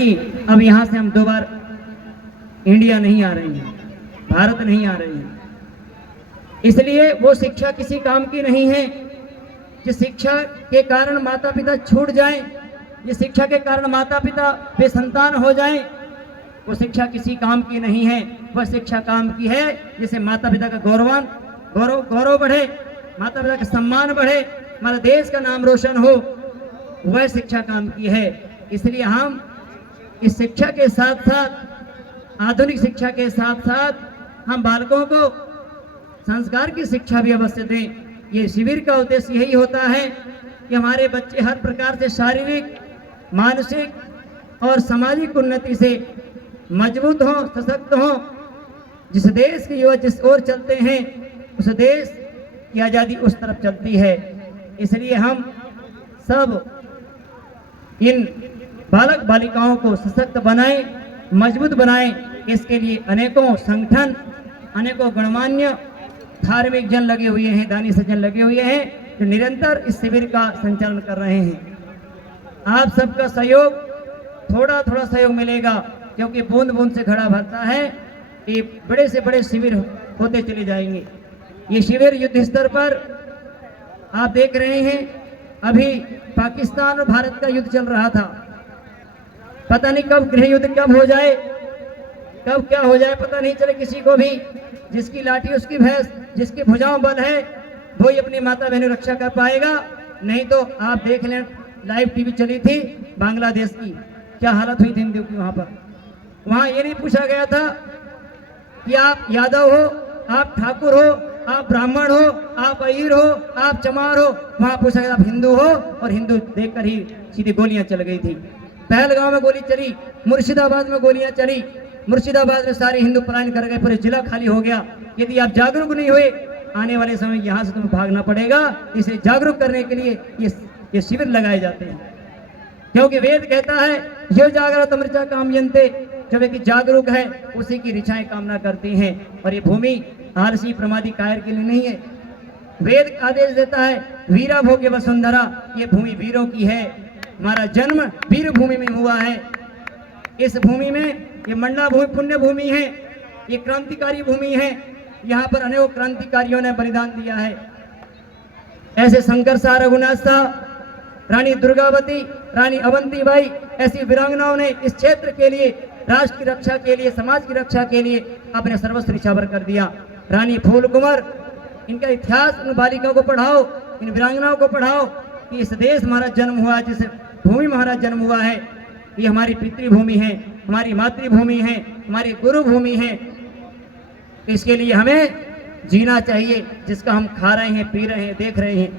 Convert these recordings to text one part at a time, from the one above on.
कि अब यहाँ से हम 2 बार इंडिया नहीं आ रहे हैं, भारत नहीं आ रहे हैं। इसलिए वो शिक्षा किसी काम की नहीं है। जिस शिक्षा के कारण माता पिता छूट जाएं, जिस शिक्षा के कारण माता पिता बेसंतान हो जाएं, वो शिक्षा किसी काम की नहीं है। वह शिक्षा काम की है जिससे माता पिता का गौरव बढ़े, माता पिता का सम्मान बढ़े, हमारे देश का नाम रोशन हो, वह शिक्षा काम की है। इसलिए हम इस शिक्षा के साथ साथ, आधुनिक शिक्षा के साथ साथ हम बालकों को संस्कार की शिक्षा भी अवश्य दें। ये शिविर का उद्देश्य यही होता है कि हमारे बच्चे हर प्रकार से शारीरिक, मानसिक और सामाजिक उन्नति से मजबूत हों, सशक्त हों। जिस देश के युवा जिस ओर चलते हैं, उस देश की आज़ादी उस तरफ चलती है। इसलिए हम सब इन बालक बालिकाओं को सशक्त बनाएं, मजबूत बनाएं। इसके लिए अनेकों संगठन, अनेकों गणमान्य धार्मिक जन लगे हुए हैं, दानी सज्जन लगे हुए हैं, जो निरंतर इस शिविर का संचालन कर रहे हैं। आप सबका सहयोग, थोड़ा थोड़ा सहयोग मिलेगा, क्योंकि बूंद बूंद से घड़ा भरता है। ये बड़े से बड़े शिविर होते चले जाएंगे। ये शिविर युद्ध स्तर पर आप देख रहे हैं। अभी पाकिस्तान और भारत का युद्ध चल रहा था। पता नहीं कब गृह युद्ध कब हो जाए, कब क्या हो जाए पता नहीं चले किसी को भी। जिसकी लाठी उसकी भैंस, जिसकी भुजाओं बल है, वो ही अपनी माता बहनों रक्षा कर पाएगा। नहीं तो आप देख लें, लाइव टीवी चली थी बांग्लादेश की, क्या हालत हुई थी हिंदुओं की वहां पर। वहां ये नहीं पूछा गया था कि आप यादव हो, आप ठाकुर हो, आप ब्राह्मण हो, आप अहीर हो, आप चमार हो। वहां पूछा गया आप हिंदू हो, और हिंदू देखकर ही सीधी गोलियां चल गई थी। पहलगांव में गोली चली, मुर्शिदाबाद में गोलियां चली, मुर्शिदाबाद में सारे हिंदू पलायन कर गए, पूरे जिला खाली हो गया। यदि आप जागरूक नहीं हुए, आने वाले समय यहाँ से तुम्हें भागना पड़ेगा। इसे जागरूक करने के लिए ये शिविर लगाए जाते हैं, क्योंकि वेद कहता है जो जागृत अमृता कामयन्ते, जो व्यक्ति जागरूक है उसी की ऋचाएं कामना करती हैं। और ये भूमि आलसी प्रमादी कायर के लिए नहीं है। वेद आदेश देता है वीरा भोग्य वसुंधरा, ये भूमि वीरों की है। हमारा जन्म वीर भूमि में हुआ है। इस भूमि में ये मंडला भूमि पुण्य भूमि है, ये क्रांतिकारी भूमि है। यहाँ पर अनेकों क्रांतिकारियों ने बलिदान दिया है। ऐसे शंकर शाह, रघुनाथ शाह, रानी दुर्गावती, रानी अवंतीबाई, ऐसी वीरांगनाओं ने इस क्षेत्र के लिए, राष्ट्र की रक्षा के लिए, समाज की रक्षा के लिए अपने सर्वस्व न्यौछावर कर दिया। रानी फूल कुंवर, इनका इतिहास उन बालिकाओं को पढ़ाओ, इन वीरांगनाओं को पढ़ाओ कि इस देश हमारा जन्म हुआ, जिस भूमि में हमारा जन्म हुआ है, ये हमारी पितृभूमि है, हमारी मातृभूमि है, हमारी गुरु भूमि है। इसके लिए हमें जीना चाहिए, जिसका हम खा रहे हैं, पी रहे हैं, देख रहे हैं।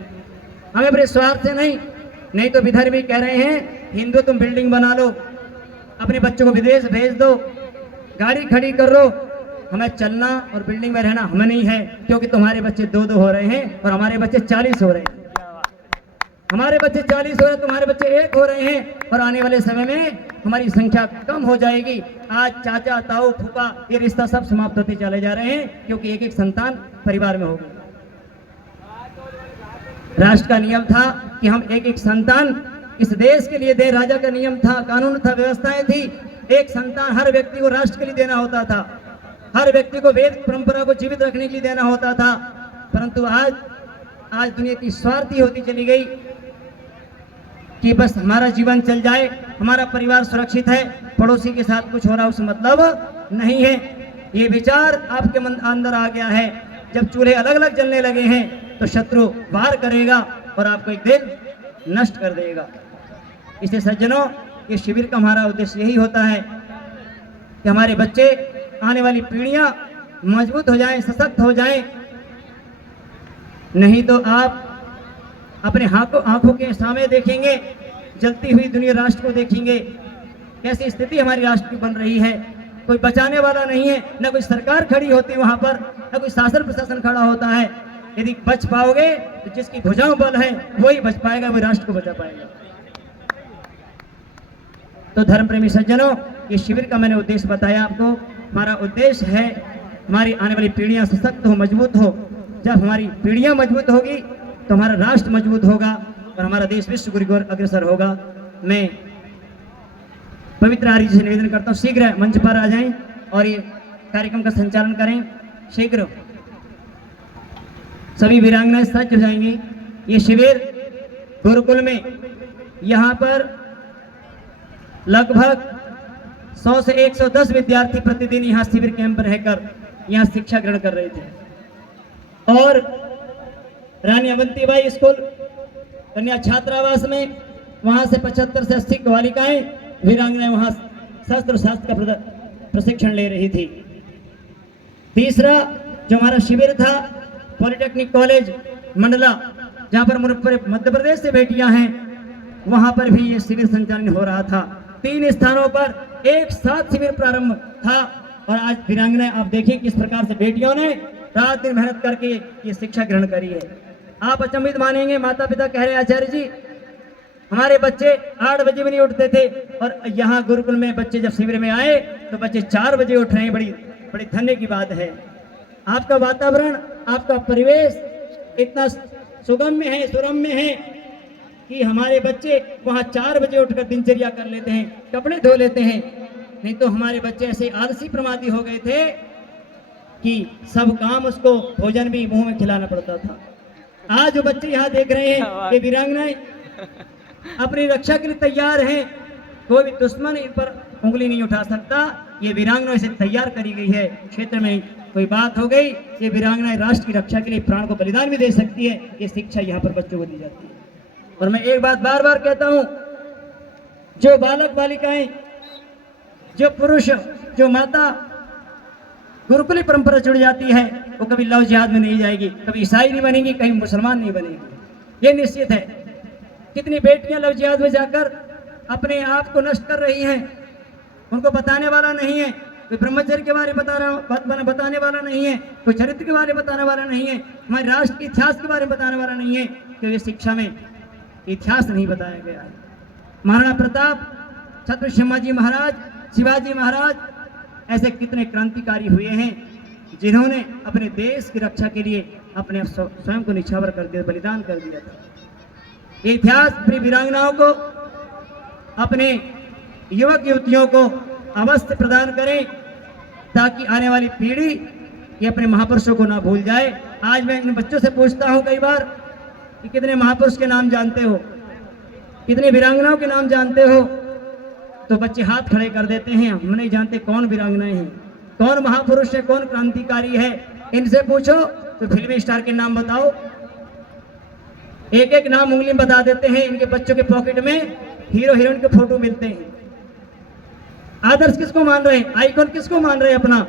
हमें अपने स्वार्थ से नहीं तो विधर्मी कह रहे हैं हिंदू तुम बिल्डिंग बना लो, अपने बच्चों को विदेश भेज दो, गाड़ी खड़ी कर लो। हमें चलना और बिल्डिंग में रहना हमें नहीं है, क्योंकि तुम्हारे बच्चे 2-2 हो रहे हैं और हमारे बच्चे 40 हो रहे हैं। हमारे बच्चे 40 हो रहे हैं, तुम्हारे बच्चे 1 हो रहे हैं, और आने वाले समय में हमारी संख्या कम हो जाएगी। आज चाचा, ताऊ, फूफा, ये रिश्ता सब समाप्त होते चले जा रहे हैं, क्योंकि एक एक संतान परिवार में होगी। राष्ट्र का नियम था कि हम एक एक संतान इस देश के लिए दे। राजा का नियम था, कानून था, व्यवस्थाएं थी। एक संतान हर व्यक्ति को राष्ट्र के लिए देना होता था, हर व्यक्ति को वेद परंपरा को जीवित रखने के लिए देना होता था। परंतु आज दुनिया की स्वार्थी होती चली गई कि बस हमारा जीवन चल जाए, हमारा परिवार सुरक्षित है, पड़ोसी के साथ कुछ हो रहा उससे मतलब नहीं है। ये विचार आपके मन अंदर आ गया है। जब चूल्हे अलग अलग जलने लगे हैं तो शत्रु वार करेगा और आपको एक दिन नष्ट कर देगा। इसलिए सज्जनों, ये शिविर का हमारा उद्देश्य यही होता है कि हमारे बच्चे, आने वाली पीढ़ियां मजबूत हो जाएं, सशक्त हो जाएं। नहीं तो आप अपने आंखों के सामने देखेंगे जलती हुई दुनिया, राष्ट्र को देखेंगे कैसी स्थिति हमारी राष्ट्र की बन रही है। कोई बचाने वाला नहीं है, न कोई सरकार खड़ी होती वहां पर, न कोई शासन प्रशासन खड़ा होता है। यदि बच पाओगे तो जिसकी भुजाओं बल है वही बच पाएगा, वही राष्ट्र को बचा पाएगा। तो धर्म प्रेमी सज्जनों, ये शिविर का मैंने उद्देश्य बताया आपको। हमारा उद्देश्य है हमारी आने वाली पीढ़ियां सशक्त हो, मजबूत हो। जब हमारी पीढ़ियां मजबूत होगी तो हमारा राष्ट्र मजबूत होगा और हमारा देश विश्व गुरु की ओर अग्रसर होगा। मैं पवित्र आर्य जी से निवेदन करता हूँ शीघ्र मंच पर आ जाएं और ये कार्यक्रम का संचालन करें। शीघ्र सभी वीरांगनाएं सज्ज हो जाएंगी। ये शिविर गुरुकुल में यहाँ पर लगभग 100 से 110 विद्यार्थी प्रतिदिन यहाँ शिविर कैंप रहकर यहाँ शिक्षा ग्रहण कर रहे थे। और रानी अवंतीबाई स्कूल कन्या छात्रावास में वहां से 75 से 80 बालिकाएं वीरांगनाएं वहां शस्त्र शास्त्र का प्रशिक्षण ले रही थी। तीसरा जो हमारा शिविर था पॉलिटेक्निक कॉलेज मंडला, जहां पर मध्य प्रदेश से बेटियां हैं, वहां पर भी ये शिविर संचालन हो रहा था। 3 स्थानों पर एक साथ शिविर प्रारंभ था और आज वीरांगनाएं आप देखिए किस प्रकार से बेटियों ने रात दिन मेहनत करके ये शिक्षा ग्रहण करी है। आप अचंभित मानेंगे, माता पिता कह रहे आचार्य जी हमारे बच्चे 8 बजे भी नहीं उठते थे और यहाँ गुरुकुल में बच्चे जब शिविर में आए तो बच्चे 4 बजे उठ रहे हैं। बड़ी धन्य की बात है। आपका वातावरण, आपका परिवेश इतना सुगम्य है, सुरम्य है कि हमारे बच्चे वहाँ 4 बजे उठकर दिनचर्या कर लेते हैं, कपड़े धो लेते हैं। नहीं तो हमारे बच्चे ऐसे आलसी प्रमादी हो गए थे कि सब काम उसको भोजन भी मुंह में खिलाना पड़ता था। आज जो बच्चे यहाँ देख रहे हैं ये वीरांगनाएं अपनी रक्षा के लिए तैयार हैं। कोई भी दुश्मन इन पर उंगली नहीं उठा सकता। ये वीरांगनाएं से तैयार करी गई है। क्षेत्र में कोई बात हो गई, ये वीरांगनाएं राष्ट्र की रक्षा के लिए प्राण को बलिदान भी दे सकती है। ये शिक्षा यहाँ पर बच्चों को दी जाती है। और मैं एक बात बार बार कहता हूँ, जो बालक बालिकाएं, जो पुरुष, जो माता गुरुकुली परंपरा जुड़ जाती है वो कभी लव जिहाद में नहीं जाएगी, कभी ईसाई नहीं बनेगी, कहीं मुसलमान नहीं बनेगी। ये निश्चित है। कितनी बेटियां लव जिहाद में जाकर अपने आप को नष्ट कर रही हैं, उनको बताने वाला नहीं है। कोई ब्रह्मचर्य के बारे में बताने वाला नहीं है, कोई चरित्र के बारे में बताने वाला नहीं है, हमारे राष्ट्र के इतिहास के बारे में बताने वाला नहीं है, क्योंकि शिक्षा में इतिहास नहीं बताया गया है। महाराणा प्रताप, छत्रपति शिवाजी महाराज, शिवाजी महाराज ऐसे कितने क्रांतिकारी हुए हैं जिन्होंने अपने देश की रक्षा के लिए अपने स्वयं को निछावर कर दिया, बलिदान कर दिया था। ये इतिहास अपनी वीरांगनाओं को, अपने युवक युवतियों को अवश्य प्रदान करें ताकि आने वाली पीढ़ी ये अपने महापुरुषों को ना भूल जाए। आज मैं इन बच्चों से पूछता हूं कई बार कि कितने महापुरुष के नाम जानते हो, कितने वीरांगनाओं के नाम जानते हो, तो बच्चे हाथ खड़े कर देते हैं। हम नहीं जानते कौन वीरांगनाएं हैं, कौन महापुरुष है, कौन क्रांतिकारी है। इनसे पूछो तो फिल्मी स्टार के नाम बताओ, एक एक नाम उंगली में बता देते हैं। इनके बच्चों के पॉकेट में हीरो हीरोइन के फोटो मिलते हैं। आदर्श किसको मान रहे हैं, आइकॉन किसको मान रहे हैं अपना?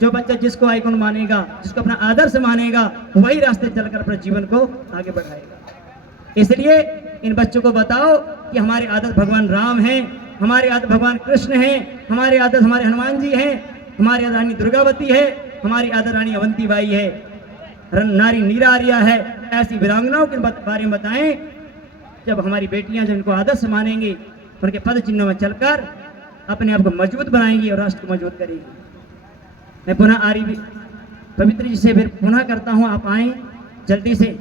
जो बच्चा जिसको आइकॉन मानेगा, जिसको अपना आदर्श मानेगा, वही रास्ते चलकर अपने जीवन को आगे बढ़ाएगा। इसलिए इन बच्चों को बताओ कि हमारे आदर्श भगवान राम हैं, हमारे आदर्श भगवान कृष्ण हैं, हमारे आदर्श हमारे हनुमान जी हैं, हमारी आदर्श रानी दुर्गावती है, हमारी आदर्श रानी अवंतीबाई है, नारी नीरा आर्या है। ऐसी वीरांगनाओं के बारे में बताएं। जब हमारी बेटियां जो इनको आदर्श मानेंगी, उनके पद चिन्हों में चलकर अपने आप को मजबूत बनाएंगी और राष्ट्र को मजबूत करेंगी। मैं पुनः आर्य पवित्र जी से फिर पुनः करता हूं, आप आए जल्दी से।